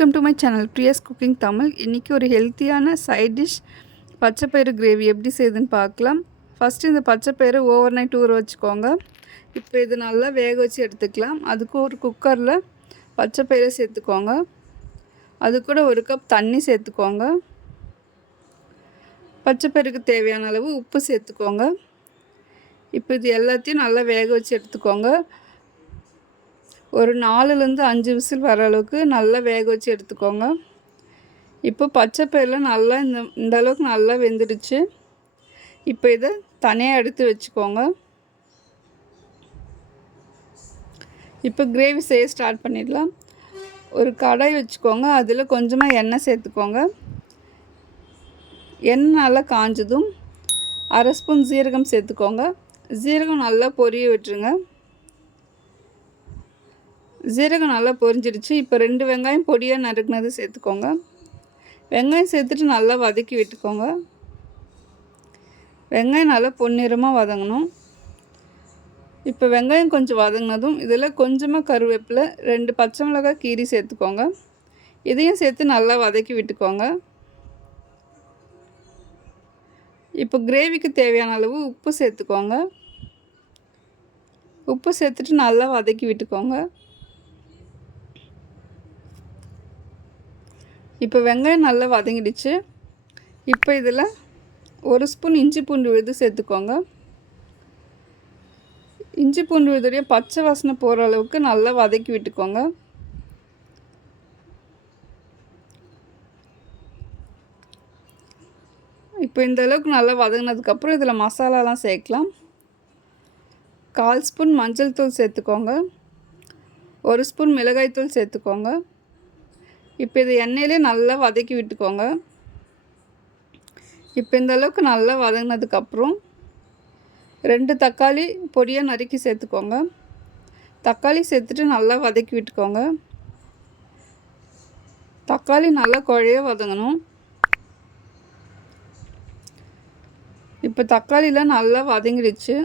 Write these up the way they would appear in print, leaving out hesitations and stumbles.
Welcome to my channel Priya's cooking Tamil. இன்றைக்கி ஒரு ஹெல்த்தியான சைட் டிஷ் பச்சைப்பயிறு கிரேவி எப்படி செய்யுதுன்னு பார்க்கலாம். ஃபஸ்ட்டு இந்த பச்சைப்பயிறு ஓவர் நைட் ஊற வச்சுக்கோங்க. இப்போ இது நல்லா வேக வச்சு எடுத்துக்கலாம். அதுக்கு ஒரு குக்கரில் பச்சைப்பயிறு சேர்த்துக்கோங்க. அது கூட ஒரு கப் தண்ணி சேர்த்துக்கோங்க. பச்சைப்பயிறுக்கு தேவையான அளவு உப்பு சேர்த்துக்கோங்க. இப்போ இது எல்லாத்தையும் நல்லா வேக வச்சு எடுத்துக்கோங்க. ஒரு 4லேருந்து 5 விசில் வர அளவுக்கு நல்லா வேக வச்சு எடுத்துக்கோங்க. இப்போ பச்சைப்பயிரில் நல்லா இந்த அளவுக்கு நல்லா வெந்துடுச்சு. இப்போ இதை தனியாக எடுத்து வச்சுக்கோங்க. இப்போ கிரேவி செய்ய ஸ்டார்ட் பண்ணிடலாம். ஒரு கடாய் வச்சுக்கோங்க. அதில் கொஞ்சமாக எண்ணெய் சேர்த்துக்கோங்க. எண்ணெய் நல்லா காஞ்சதும் 1/2 ஸ்பூன் ஜீரகம் சேர்த்துக்கோங்க. ஜீரகம் நல்லா பொரிய விட்டுருங்க. ஜீரகம் நல்லா பொரிஞ்சிடுச்சு. இப்போ 2 வெங்காயம் பொடியாக நறுக்குனது சேர்த்துக்கோங்க. வெங்காயம் சேர்த்துட்டு நல்லா வதக்கி விட்டுக்கோங்க. வெங்காயம் நல்லா பொன்னிறமாக வதங்கணும். இப்போ வெங்காயம் கொஞ்சம் வதங்கினதும் இதில் கொஞ்சமாக கருவேப்பிலை, 2 பச்சை மிளகாய் கீரி சேர்த்துக்கோங்க. இதையும் சேர்த்து நல்லா வதக்கி விட்டுக்கோங்க. இப்போ கிரேவிக்கு தேவையான அளவு உப்பு சேர்த்துக்கோங்க. உப்பு சேர்த்துட்டு நல்லா வதக்கி விட்டுக்கோங்க. இப்போ வெங்காயம் நல்லா வதங்கிடுச்சு. இப்போ இதில் 1 ஸ்பூன் இஞ்சி பூண்டு விழுது சேர்த்துக்கோங்க. இஞ்சி பூண்டு விழுதுடைய பச்சை வாசனை போகிற அளவுக்கு நல்லா வதக்கி விட்டுக்கோங்க. இப்போ இந்த அளவுக்கு நல்லா வதங்கினதுக்கப்புறம் இதில் மசாலாலாம் சேர்க்கலாம். 1/4 ஸ்பூன் மஞ்சள் தூள் சேர்த்துக்கோங்க. 1 ஸ்பூன் மிளகாய்த்தூள் சேர்த்துக்கோங்க. இப்போ இதை எண்ணெயிலே நல்லா வதக்கி விட்டுக்கோங்க. இப்போ இந்த அளவுக்கு நல்லா வதங்கினதுக்கப்புறம் 2 தக்காளி பொடியாக நறுக்கி சேர்த்துக்கோங்க. தக்காளி சேர்த்துட்டு நல்லா வதக்கி விட்டுக்கோங்க. தக்காளி நல்லா குழைய வதங்கணும். இப்போ தக்காளிலாம் நல்லா வதங்கிடுச்சு.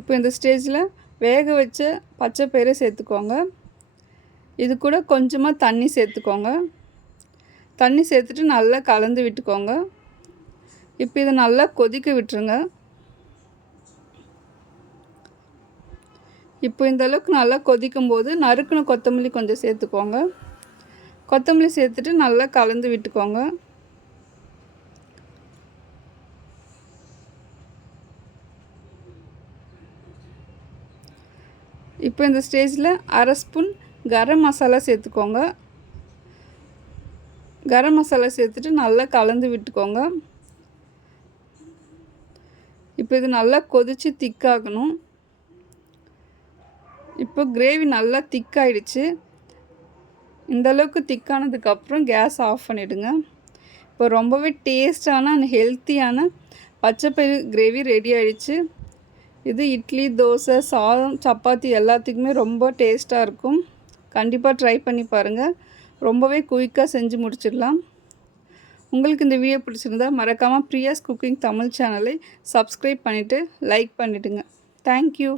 இப்போ இந்த ஸ்டேஜில் வேக வச்ச பச்சைப்பயிரை சேர்த்துக்கோங்க. இது கூட கொஞ்சமாக தண்ணி சேர்த்துக்கோங்க. தண்ணி சேர்த்துட்டு நல்லா கலந்து விட்டுக்கோங்க. இப்போ இதை நல்லா கொதிக்க விட்டுருங்க. இப்போ இந்த அளவுக்கு நல்லா கொதிக்கும்போது நறுக்குன கொத்தமல்லி கொஞ்சம் சேர்த்துக்கோங்க. கொத்தமல்லி சேர்த்துட்டு நல்லா கலந்து விட்டுக்கோங்க. இப்போ இந்த ஸ்டேஜில் 1/2 ஸ்பூன் கரம் மசாலா சேர்த்துக்கோங்க. கரம் மசாலா சேர்த்துட்டு நல்லா கலந்து விட்டுக்கோங்க. இப்போ இது நல்லா கொதித்து திக்காகணும். இப்போ கிரேவி நல்லா திக்காயிடுச்சு. இந்தளவுக்கு திக்கானதுக்கப்புறம் கேஸ் ஆஃப் பண்ணிவிடுங்க. இப்போ ரொம்பவே டேஸ்டான அண்ட் ஹெல்த்தியான பச்சைப்பயிறு கிரேவி ரெடி ஆகிடுச்சு. இது இட்லி, தோசை, சாதம், சப்பாத்தி எல்லாத்துக்குமே ரொம்ப டேஸ்ட்டாக இருக்கும். கண்டிப்பாக ட்ரை பண்ணி பாருங்கள். ரொம்பவே குயிக்காக செஞ்சு முடிச்சிடலாம். உங்களுக்கு இந்த வீடியோ பிடிச்சிருந்தா மறக்காமல் பிரியாஸ் குக்கிங் தமிழ் சேனலை சப்ஸ்கிரைப் பண்ணிவிட்டு லைக் பண்ணிவிடுங்க. தேங்க்யூ.